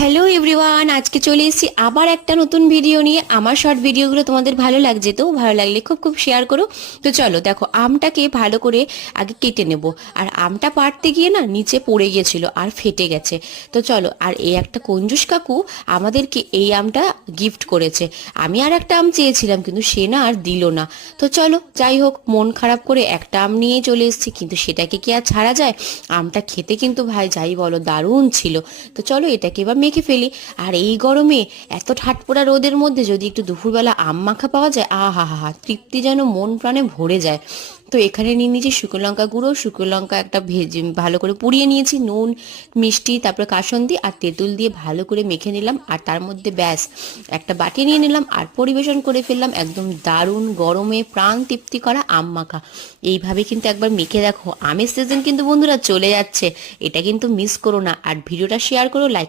Hello everyone, আজকে চলে এসেছি আবার একটা নতুন ভিডিও নিয়ে। আমার শর্ট ভিডিওগুলো তোমাদের ভালো লাগছে তো? ভালো লাগলে খুব খুব শেয়ার করো। তো চলো দেখো, আমটাকে ভালো করে আগে কেটে নেব। আর আমটা পাড়তে গিয়ে না নিচে পড়ে গিয়েছিল আর ফেটে গেছে। তো চলো, আর এই একটা কঞ্জুস কাকু আমাদেরকে এই আমটা গিফট করেছে। আমি আর একটা আম চেয়েছিলাম কিন্তু সে না আর দিল না। তো চলো, যাই হোক, মন খারাপ করে একটা আম নিয়েই চলে এসেছি, কিন্তু সেটাকে কি আর ছাড়া যায়? আমটা খেতে কিন্তু ভাই যাই বলো দারুণ ছিল। তো চলো এটাকে এবার মেখে ফেলি। আর এই গরমে এত ঠাটপোড়া রোদের মধ্যে যদি একটু দুপুরবেলা আম মাখা পাওয়া যায়, আহা হা হা, তৃপ্তি যেন মন প্রাণে ভরে যায়। তো এখানে নিয়ে নিয়েছি শুকনো লঙ্কা গুঁড়ো, শুকনো লঙ্কা একটা ভেজে ভালো করে পুড়িয়ে নিয়েছি, নুন, মিষ্টি, তারপরে কাসন্দি আর তেঁতুল দিয়ে ভালো করে মেখে নিলাম। আর তার মধ্যে ব্যাস একটা বাটি নিয়ে নিলাম আর পরিবেশন করে ফেললাম একদম দারুণ গরমে প্রাণ তৃপ্তি করা আম মাখা। এইভাবে কিন্তু একবার মেখে দেখো, আমের সিজন কিন্তু বন্ধুরা চলে যাচ্ছে, এটা কিন্তু মিস করো না। আর ভিডিওটা শেয়ার করো, লাইক